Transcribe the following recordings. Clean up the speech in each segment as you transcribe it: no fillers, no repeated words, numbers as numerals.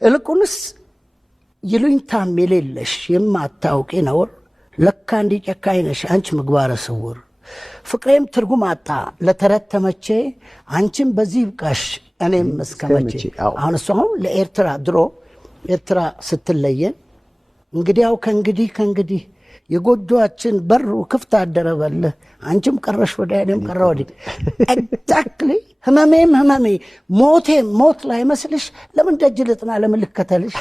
እልቁንስ ይሉኝታም የሌለሽ የማታውቂ ነውር ለካ እንዲህ ጨካኝ ነሽ አንቺ ምግባረ ስውር ፍቅሬም ትርጉም አጣ ለተረት ተመቼ አንቺም በዚህ ይብቃሽ እኔም እስከመቼ አሁን እሱ ለኤርትራ ድሮ ኤርትራ ስትለየን እንግዲያው ከእንግዲህ የጎጆአችን በሩ ክፍት አደረበለ አንቺም ቀረሽ ወዲያ እኔም ቀረው ወዲህ exactly ህመሜ ሞት ላይ መስልሽ ለምን ደጅ ልጥና ለምን ልከተልሽ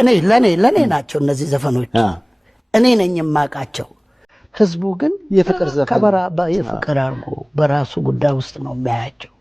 እኔ ለኔ ናቸው እነዚህ ዘፈኖች እኔ ነኝ የማቃቸው ህዝቡ ግን የፍቅር ዘፈን የፍቅር አርጎ በራሱ ጉዳይ ውስጥ ነው የሚያያቸው